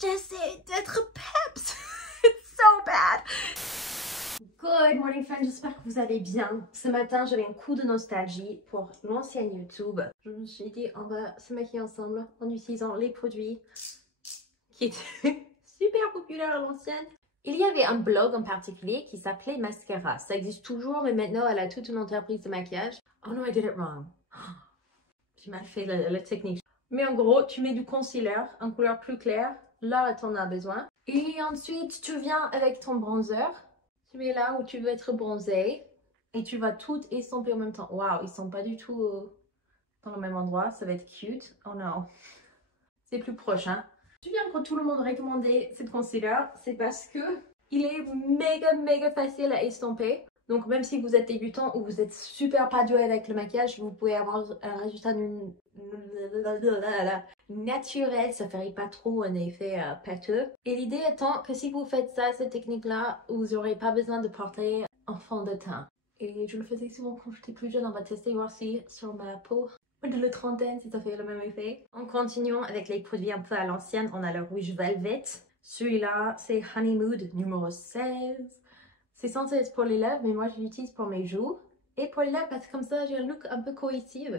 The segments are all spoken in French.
j'essaie d'être peps. It's so bad. Good morning friends, j'espère que vous allez bien. Ce matin, j'avais un coup de nostalgie pour l'ancienne YouTube. Je me suis dit, on va se maquiller ensemble en utilisant les produits qui étaient super populaires à l'ancienne. Il y avait un blog en particulier qui s'appelait Mascara. Ça existe toujours, mais maintenant, elle a toute une entreprise de maquillage. Oh no, I did it wrong. J'ai mal fait la technique. Mais en gros, tu mets du concealer en couleur plus claire, là tu en as besoin. Et ensuite, tu viens avec ton bronzer. Tu mets là où tu veux être bronzé. Et tu vas tout estomper en même temps. Waouh, ils sont pas du tout dans le même endroit. Ça va être cute. Oh non. C'est plus proche, hein. Je viens que tout le monde recommandait ce concealer. C'est parce que il est méga facile à estomper. Donc même si vous êtes débutant ou vous êtes super pas doué avec le maquillage, vous pouvez avoir un résultat naturel, ça ferait pas trop un effet pâteux. Et l'idée étant que si vous faites ça, cette technique-là, vous n'aurez pas besoin de porter un fond de teint. Et je le faisais souvent quand j'étais plus jeune, on va tester voir si sur ma peau de la trentaine, si ça fait le même effet. En continuant avec les produits un peu à l'ancienne, on a le rouge Velvet. Celui-là, c'est Honey Mood numéro 16. C'est censé être pour les lèvres, mais moi je l'utilise pour mes joues. Et pour les lèvres, parce que comme ça, j'ai un look un peu cohésif.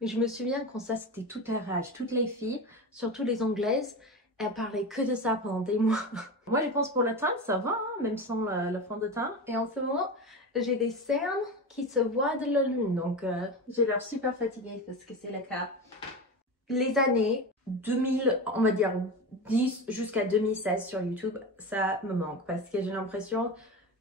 Mais je me souviens quand ça, c'était toute la rage. Toutes les filles, surtout les anglaises, elles parlaient que de ça pendant des mois. Moi, je pense pour le teint, ça va, hein, même sans le fond de teint. Et en ce moment, j'ai des cernes qui se voient de la lune. Donc, j'ai l'air super fatiguée parce que c'est le cas. Les années 2000, on va dire 10 jusqu'à 2016 sur YouTube, ça me manque. Parce que j'ai l'impression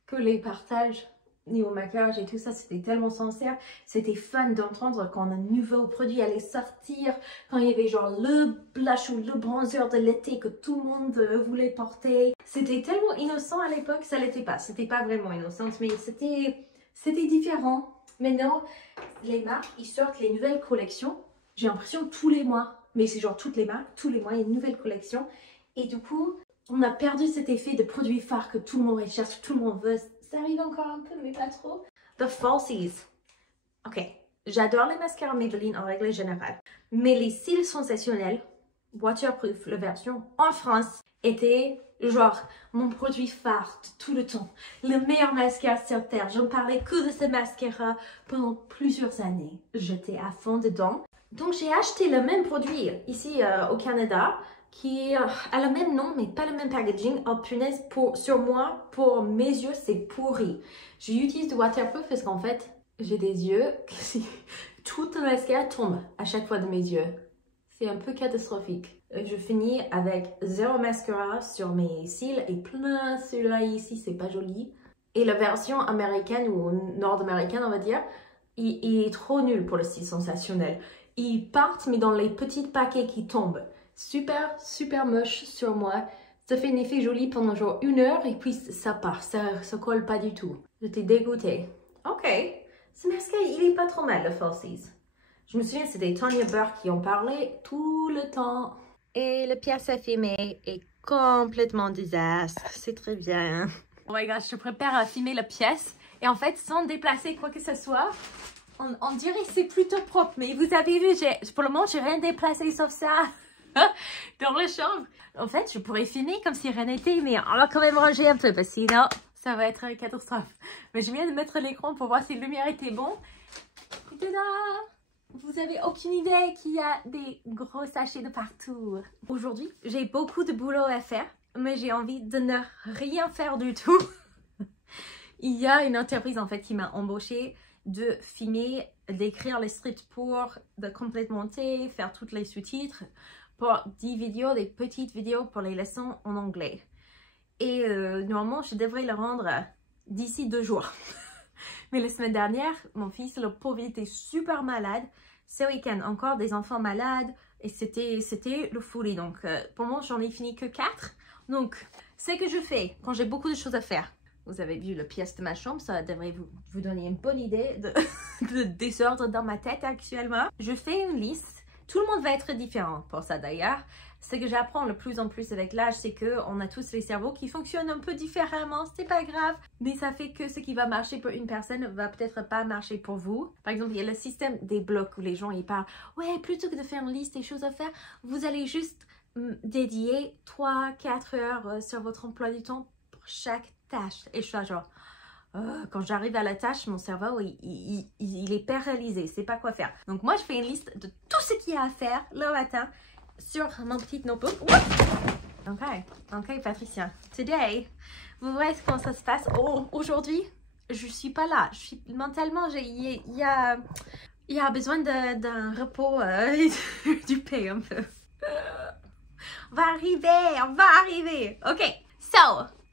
que les partages niveau maquillage et tout ça, c'était tellement sincère. C'était fun d'entendre quand un nouveau produit allait sortir, quand il y avait genre le blush ou le bronzer de l'été que tout le monde voulait porter. C'était tellement innocent à l'époque, ça l'était pas. C'était pas vraiment innocent, mais c'était différent. Maintenant, les marques, ils sortent les nouvelles collections. J'ai l'impression tous les mois, mais c'est genre toutes les marques, tous les mois, il y a une nouvelle collection. Et du coup, on a perdu cet effet de produit phare que tout le monde recherche, que tout le monde veut. Ça arrive encore un peu, mais pas trop. The Falsies. Ok, j'adore les mascaras Maybelline en règle générale. Mais les cils sensationnels, waterproof, la version en France, était genre mon produit phare de tout le temps. Le meilleur mascara sur terre. Je ne parlais que de ce mascara pendant plusieurs années. J'étais à fond dedans. Donc j'ai acheté le même produit ici au Canada, qui a le même nom mais pas le même packaging. Oh punaise, sur moi, pour mes yeux, c'est pourri. J'utilise du waterproof parce qu'en fait, j'ai des yeux que tout le mascara tombe à chaque fois de mes yeux. C'est un peu catastrophique. Je finis avec zéro mascara sur mes cils et plein celui-là ici, c'est pas joli. Et la version américaine ou nord-américaine, on va dire, il est trop nul pour le cil sensationnel. Ils partent mais dans les petits paquets qui tombent. Super moche sur moi. Ça fait un effet joli pendant genre 1 heure et puis ça part. Ça colle pas du tout. J'étais dégoûtée. Ok. Ce mascara, il est pas trop mal, le Falsies. Je me souviens, c'était Tanya Burke qui en parlait tout le temps. Et le pièce à filmer est complètement désastre. C'est très bien. Oh my gosh, je prépare à filmer la pièce. Et en fait, sans déplacer quoi que ce soit, on dirait que c'est plutôt propre. Mais vous avez vu, pour le moment, j'ai rien déplacé sauf ça. Dans la chambre. En fait, je pourrais filmer comme si rien n'était, mais on va quand même ranger un peu parce que sinon, ça va être une catastrophe. Mais je viens de mettre l'écran pour voir si la lumière était bon. Et tada! Vous avez aucune idée qu'il y a des gros sachets de partout. Aujourd'hui, j'ai beaucoup de boulot à faire, mais j'ai envie de ne rien faire du tout. Il y a une entreprise en fait qui m'a embauchée de filmer, d'écrire les scripts de complètement monter, faire tous les sous-titres pour 10 vidéos, des petites vidéos pour les leçons en anglais. Et normalement, je devrais le rendre d'ici 2 jours. Mais la semaine dernière, mon fils, le pauvre, il était super malade. Ce week-end, encore des enfants malades. Et c'était le folie. Donc, pour le moment, j'en ai fini que 4. Donc, ce que je fais quand j'ai beaucoup de choses à faire. Vous avez vu la pièce de ma chambre, ça devrait vous donner une bonne idée de désordre dans ma tête actuellement. Je fais une liste. Tout le monde va être différent pour ça d'ailleurs. Ce que j'apprends le plus en plus avec l'âge, c'est qu'on a tous les cerveaux qui fonctionnent un peu différemment. C'est pas grave, mais ça fait que ce qui va marcher pour une personne va peut-être pas marcher pour vous. Par exemple, il y a le système des blocs où les gens ils parlent. Ouais, plutôt que de faire une liste des choses à faire, vous allez juste dédier 3-4 heures sur votre emploi du temps pour chaque tâche. Et je suis là genre, quand j'arrive à la tâche, mon cerveau, il est paralysé, c'est pas quoi faire. Donc moi, je fais une liste de tout ce qu'il y a à faire le matin sur mon petit notebook. Ok, Patricia. Today, vous voyez comment ça se passe. Oh, aujourd'hui, je suis pas là. Je suis mentalement, il y a besoin d'un repos, du paix un peu. On va arriver. Ok, so,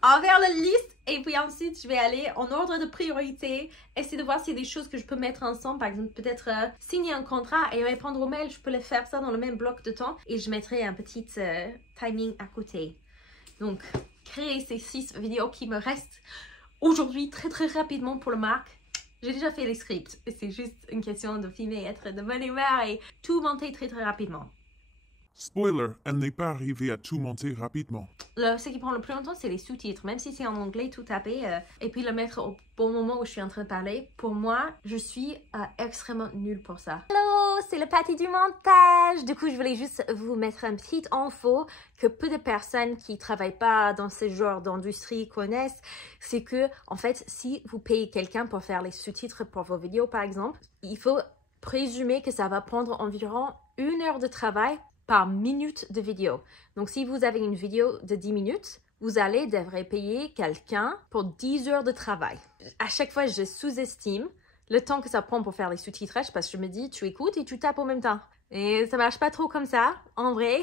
envers la liste. Et puis ensuite, je vais aller en ordre de priorité, essayer de voir s'il y a des choses que je peux mettre ensemble. Par exemple, peut-être signer un contrat et répondre aux mails. Je peux les faire ça dans le même bloc de temps. Et je mettrai un petit timing à côté. Donc, créer ces 6 vidéos qui me restent aujourd'hui très rapidement pour le marque. J'ai déjà fait les scripts. C'est juste une question de filmer, être de bonne humeur et tout monter très rapidement. Spoiler, elle n'est pas arrivée à tout monter rapidement. Ce qui prend le plus longtemps, c'est les sous-titres. Même si c'est en anglais, tout taper et puis le mettre au bon moment où je suis en train de parler. Pour moi, je suis extrêmement nulle pour ça. Hello, c'est le Patty du montage. Du coup, je voulais juste vous mettre un petit info que peu de personnes qui travaillent pas dans ce genre d'industrie connaissent. C'est que, en fait, si vous payez quelqu'un pour faire les sous-titres pour vos vidéos, par exemple, il faut présumer que ça va prendre environ 1 heure de travail par minute de vidéo. Donc, si vous avez une vidéo de 10 minutes, vous devrez payer quelqu'un pour 10 heures de travail. À chaque fois, je sous-estime le temps que ça prend pour faire les sous-titrages parce que je me dis, tu écoutes et tu tapes en même temps. Et ça marche pas trop comme ça. En vrai,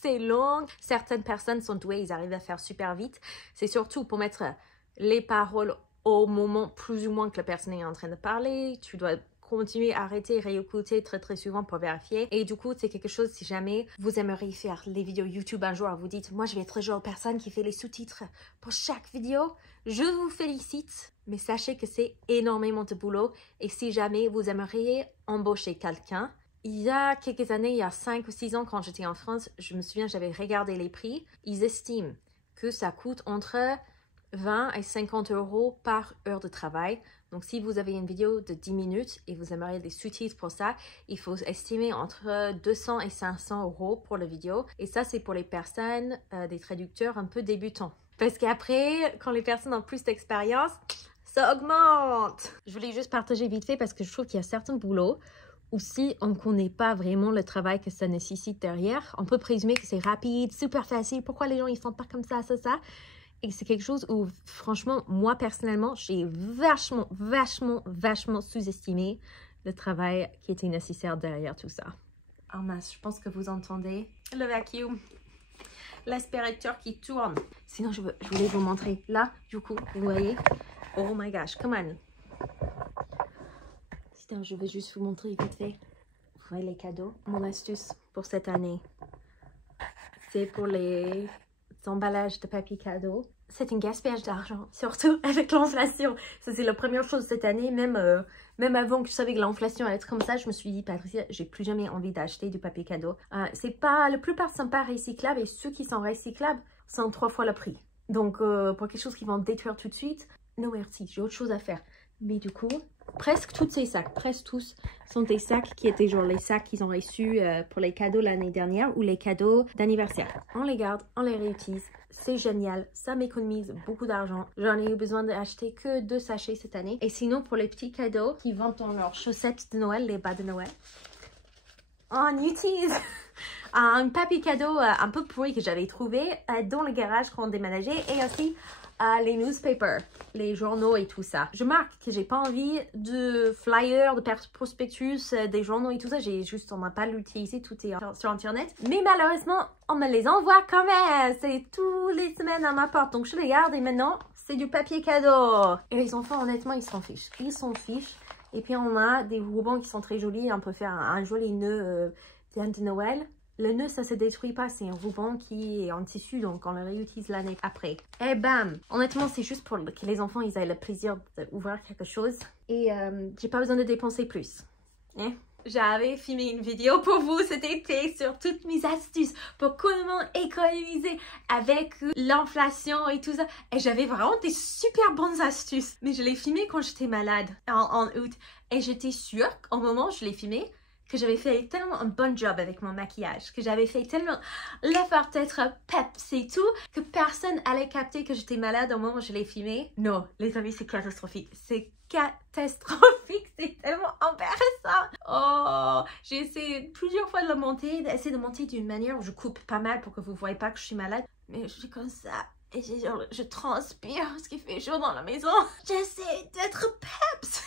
c'est long. Certaines personnes sont douées, ils arrivent à faire super vite. C'est surtout pour mettre les paroles au moment plus ou moins que la personne est en train de parler. Tu dois continuer à arrêter et réécouter très souvent pour vérifier. Et du coup, c'est quelque chose, si jamais vous aimeriez faire les vidéos YouTube un jour, vous dites, moi je vais être le genre de personne qui fait les sous-titres pour chaque vidéo, je vous félicite, mais sachez que c'est énormément de boulot. Et si jamais vous aimeriez embaucher quelqu'un, il y a quelques années, il y a 5 ou 6 ans, quand j'étais en France, je me souviens, j'avais regardé les prix. Ils estiment que ça coûte entre 20 et 50 euros par heure de travail. Donc, si vous avez une vidéo de 10 minutes et vous aimeriez des sous-titres pour ça, il faut estimer entre 200 et 500 euros pour la vidéo. Et ça, c'est pour les personnes, des traducteurs un peu débutants. Parce qu'après, quand les personnes ont plus d'expérience, ça augmente. Je voulais juste partager vite fait parce que je trouve qu'il y a certains boulots où si on ne connaît pas vraiment le travail que ça nécessite derrière, on peut présumer que c'est rapide, super facile. Pourquoi les gens ils font pas comme ça. Et c'est quelque chose où, franchement, moi, personnellement, j'ai vachement sous-estimé le travail qui était nécessaire derrière tout ça. Oh mince, je pense que vous entendez le vacuum, l'aspirateur qui tourne. Sinon, je voulais vous montrer. Là, du coup, vous voyez? Oh my gosh, come on. Putain, je vais juste vous montrer vite fait. Vous voyez les cadeaux? Mon astuce pour cette année, c'est pour les emballages de papier cadeau. C'est un gaspillage d'argent, surtout avec l'inflation. Ça, c'est la première chose cette année. Même avant que je savais que l'inflation allait être comme ça, je me suis dit, Patricia, j'ai plus jamais envie d'acheter du papier cadeau. C'est pas, la plupart sont pas recyclables et ceux qui sont recyclables sont 3 fois le prix. Donc, pour quelque chose qui vont détruire tout de suite, non merci, j'ai autre chose à faire. Mais du coup, presque tous ces sacs, presque tous, sont des sacs qui étaient genre les sacs qu'ils ont reçus pour les cadeaux l'année dernière ou les cadeaux d'anniversaire. On les garde, on les réutilise. C'est génial, ça m'économise beaucoup d'argent. J'en ai eu besoin d'acheter que 2 sachets cette année. Et sinon, pour les petits cadeaux qui vont dans leurs chaussettes de Noël, les bas de Noël, on utilise un papier cadeau un peu pourri que j'avais trouvé dans le garage quand on déménageait et aussi les newspapers, les journaux et tout ça. Je marque que j'ai pas envie de flyers, de prospectus, des journaux et tout ça. J'ai juste, on n'a pas l'utilisé, tout est sur internet. Mais malheureusement, on me les envoie quand même. C'est tous les semaines à ma porte. Donc je les garde et maintenant, c'est du papier cadeau. Et les enfants, honnêtement, ils s'en fichent. Ils s'en fichent. Et puis on a des rubans qui sont très jolis. On peut faire un joli nœud de Noël. Le nœud, ça se détruit pas, c'est un ruban qui est en tissu, donc on le réutilise l'année après. Et bam! Honnêtement, c'est juste pour que les enfants, ils aient le plaisir d'ouvrir quelque chose. Et j'ai pas besoin de dépenser plus. Hein? J'avais filmé une vidéo pour vous cet été sur toutes mes astuces pour comment économiser avec l'inflation et tout ça. Et j'avais vraiment des super bonnes astuces. Mais je l'ai filmé quand j'étais malade, en août. Et j'étais sûre, au moment où je l'ai filmé, que j'avais fait tellement un bon job avec mon maquillage, que j'avais fait tellement l'effort d'être peps et tout, que personne allait capter que j'étais malade au moment où je l'ai filmé. Non, les amis, c'est catastrophique. C'est catastrophique, c'est tellement embarrassant. Oh, j'ai essayé plusieurs fois de le monter, d'essayer de monter d'une manière où je coupe pas mal pour que vous ne voyez pas que je suis malade. Mais je suis comme ça. Et je transpire parce qu'il fait chaud dans la maison. J'essaie d'être peps.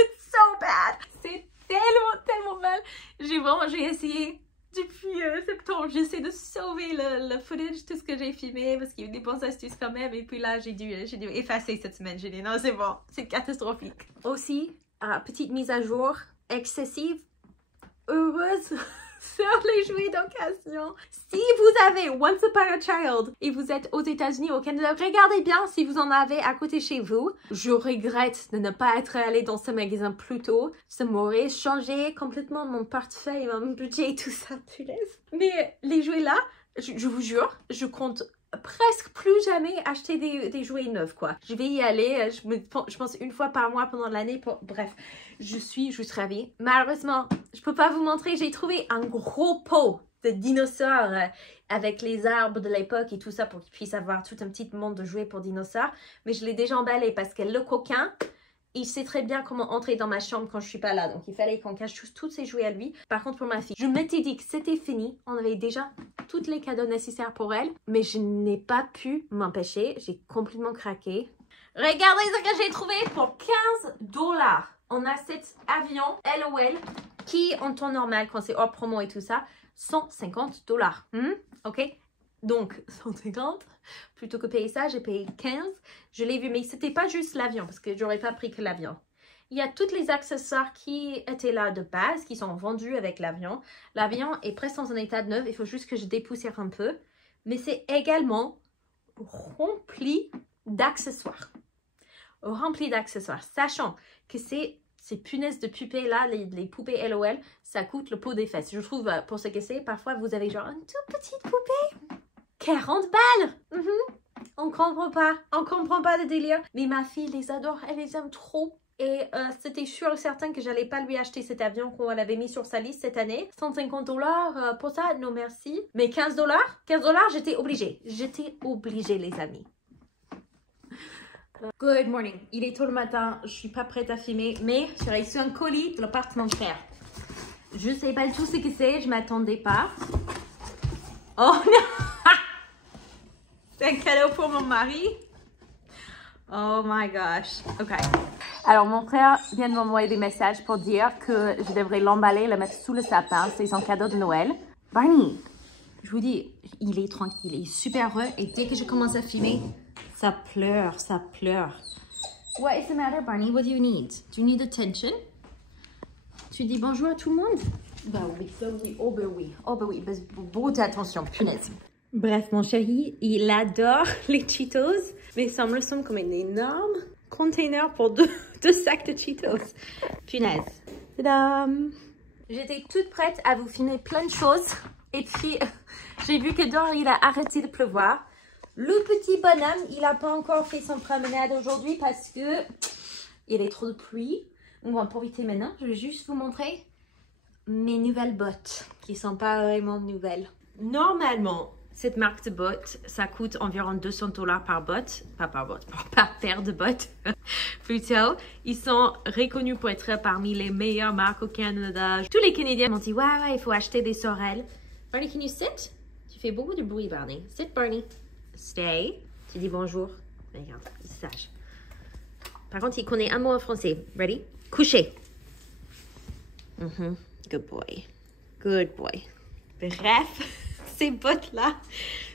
It's so bad. C'est tellement mal. J'ai essayé depuis septembre. J'essaie de sauver le footage, tout ce que j'ai filmé parce qu'il y a eu des bonnes astuces quand même. Et puis là, j'ai dû effacer cette semaine. J'ai dit non, c'est bon. C'est catastrophique. Aussi, petite mise à jour excessive. Heureuse. Sur les jouets d'occasion. Si vous avez Once Upon a Child et vous êtes aux États-Unis, au Canada, regardez bien si vous en avez à côté chez vous. Je regrette de ne pas être allée dans ce magasin plus tôt. Ça m'aurait changé complètement mon portefeuille, mon budget et tout ça, punaise. Mais les jouets là, je vous jure, je compte presque plus jamais acheter des jouets neufs, quoi. Je vais y aller, je pense une fois par mois pendant l'année. Bref, je suis juste ravie. Malheureusement, je peux pas vous montrer. J'ai trouvé un gros pot de dinosaures avec les arbres de l'époque et tout ça pour qu'ils puissent avoir tout un petit monde de jouets pour dinosaures. Mais je l'ai déjà emballé parce que le coquin, il sait très bien comment entrer dans ma chambre quand je suis pas là. Donc, il fallait qu'on cache tous ses jouets à lui. Par contre, pour ma fille, je m'étais dit que c'était fini. On avait déjà tous les cadeaux nécessaires pour elle. Mais je n'ai pas pu m'empêcher. J'ai complètement craqué. Regardez ce que j'ai trouvé pour 15 $. On a cet avion LOL qui, en temps normal, quand c'est hors promo et tout ça, 150 $. Ok? Donc, 150, plutôt que payer ça, j'ai payé 15. Je l'ai vu, mais c'était pas juste l'avion, parce que j'aurais pas pris que l'avion. Il y a tous les accessoires qui étaient là de base, qui sont vendus avec l'avion. L'avion est presque dans un état de neuf, il faut juste que je dépoussière un peu. Mais c'est également rempli d'accessoires. Rempli d'accessoires, sachant que ces punaises de poupées là, les poupées LOL, ça coûte le pot des fesses. Je trouve, pour ce que c'est, parfois vous avez genre une toute petite poupée. 40 balles! On comprend pas le délire. Mais ma fille les adore, elle les aime trop. Et c'était sûr et certain que j'allais pas lui acheter cet avion qu'on avait mis sur sa liste cette année. 150 $ pour ça, non merci. Mais 15 $, j'étais obligée. J'étais obligée, les amis. Good morning. Il est tôt le matin, je suis pas prête à filmer, mais j'ai reçu un colis de l'appartement de frère. Je sais pas du tout ce que c'est, je m'attendais pas. Oh non! C'est un cadeau pour mon mari. Oh my gosh. Ok. Alors, mon frère vient de m'envoyer des messages pour dire que je devrais l'emballer et le mettre sous le sapin. C'est son cadeau de Noël. Barney, je vous dis, il est tranquille, il est super heureux. Et dès que je commence à filmer, ça pleure, ça pleure. What is the matter, Barney? What do you need? Do you need attention? Tu dis bonjour à tout le monde? Bah oui, oh bah oui, oh bah oui, beaucoup d'attention, punaise. Bref, mon chéri, il adore les Cheetos, mais ça me ressemble comme un énorme container pour deux sacs de Cheetos. Punaise. Tadam! J'étais toute prête à vous filmer plein de choses, et puis j'ai vu que dehors, il a arrêté de pleuvoir. Le petit bonhomme, il n'a pas encore fait son promenade aujourd'hui parce que il y avait trop de pluie. On va en profiter maintenant. Je vais juste vous montrer mes nouvelles bottes qui sont pas vraiment nouvelles. Normalement, cette marque de bottes, ça coûte environ 200 $ par botte. Pas par botte, par paire de bottes. Plutôt. Ils sont reconnus pour être parmi les meilleures marques au Canada. Tous les Canadiens m'ont dit, ouais, il faut acheter des Sorel. Barney, can you sit? Tu fais beaucoup de bruit, Barney. Sit, Barney. Stay. Tu dis bonjour. Regarde, il est sage. Par contre, il connaît un mot en français. Ready? Coucher. Good boy. Good boy. Bref, ces bottes-là,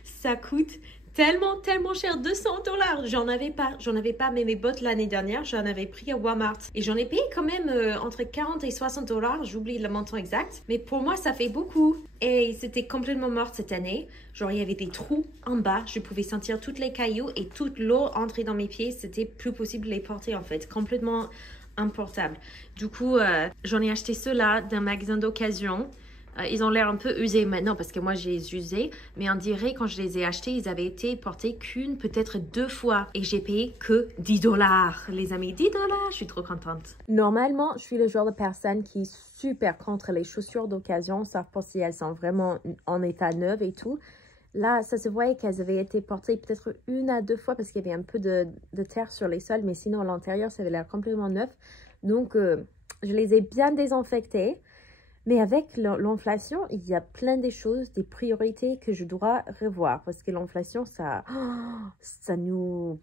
ça coûte tellement cher, 200 $. J'en avais pas, mais mes bottes l'année dernière, j'en avais pris à Walmart. Et j'en ai payé quand même entre 40 et 60 $. J'oublie le montant exact. Mais pour moi, ça fait beaucoup. Et c'était complètement mort cette année. Genre, il y avait des trous en bas. Je pouvais sentir toutes les cailloux et toute l'eau entrer dans mes pieds. C'était plus possible de les porter, en fait. Complètement importable. Du coup, j'en ai acheté ceux-là d'un magasin d'occasion. Ils ont l'air un peu usés maintenant parce que moi j'ai usé, mais on dirait quand je les ai achetés, ils avaient été portés qu'une, peut-être 2 fois. Et j'ai payé que 10 $. Les amis, 10 $, je suis trop contente. Normalement, je suis le genre de personne qui est super contre les chaussures d'occasion, sauf pour si elles sont vraiment en état neuf et tout. Là, ça se voyait qu'elles avaient été portées peut-être 1 à 2 fois parce qu'il y avait un peu de terre sur les sols, mais sinon à l'intérieur, ça avait l'air complètement neuf. Donc, je les ai bien désinfectées. Mais avec l'inflation, il y a plein de choses, des priorités que je dois revoir. Parce que l'inflation, ça nous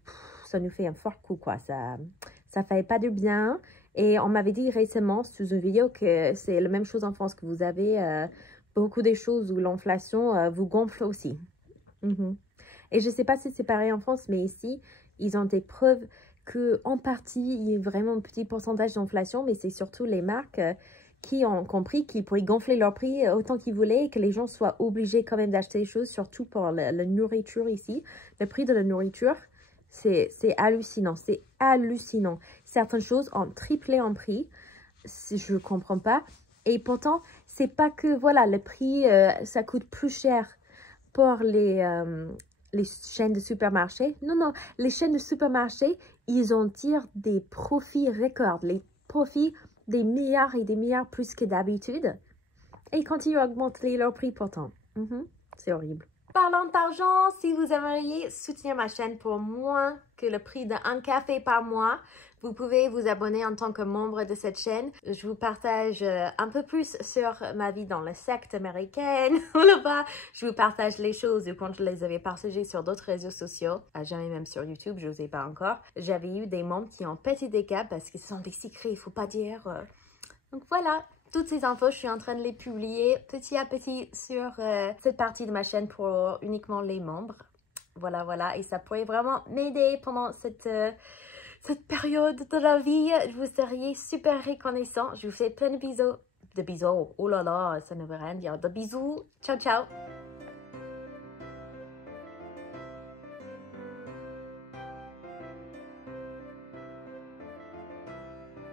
fait un fort coup, quoi. Ça fait pas de bien. Et on m'avait dit récemment sous une vidéo que c'est la même chose en France, que vous avez beaucoup de choses où l'inflation vous gonfle aussi. Et je ne sais pas si c'est pareil en France, mais ici, ils ont des preuves qu'en partie, il y a vraiment un petit pourcentage d'inflation, mais c'est surtout les marques qui ont compris qu'ils pourraient gonfler leur prix autant qu'ils voulaient et que les gens soient obligés quand même d'acheter des choses, surtout pour la nourriture ici. Le prix de la nourriture, c'est hallucinant, c'est hallucinant. Certaines choses ont triplé en prix, je ne comprends pas. Et pourtant, c'est pas que, voilà, le prix, ça coûte plus cher pour les chaînes de supermarchés. Non, non, les chaînes de supermarchés, ils en tirent des profits records, les profits des milliards et des milliards plus que d'habitude. Et ils continuent à augmenter leur prix pourtant. C'est horrible. Parlant d'argent, si vous aimeriez soutenir ma chaîne pour moins que le prix d'un café par mois, vous pouvez vous abonner en tant que membre de cette chaîne. Je vous partage un peu plus sur ma vie dans la secte américaine. Là-bas, je vous partage les choses quand je les avais partagées sur d'autres réseaux sociaux. Jamais même sur YouTube, je n'osais pas encore. J'avais eu des membres qui ont pété des câbles parce que ce sont des secrets, il ne faut pas dire. Donc voilà. Toutes ces infos, je suis en train de les publier petit à petit sur cette partie de ma chaîne pour uniquement les membres. Voilà, voilà. Et ça pourrait vraiment m'aider pendant cette période de la vie. Je vous serais super reconnaissant. Je vous fais plein de bisous. De bisous. Oh là là, ça ne veut rien dire. De bisous. Ciao, ciao.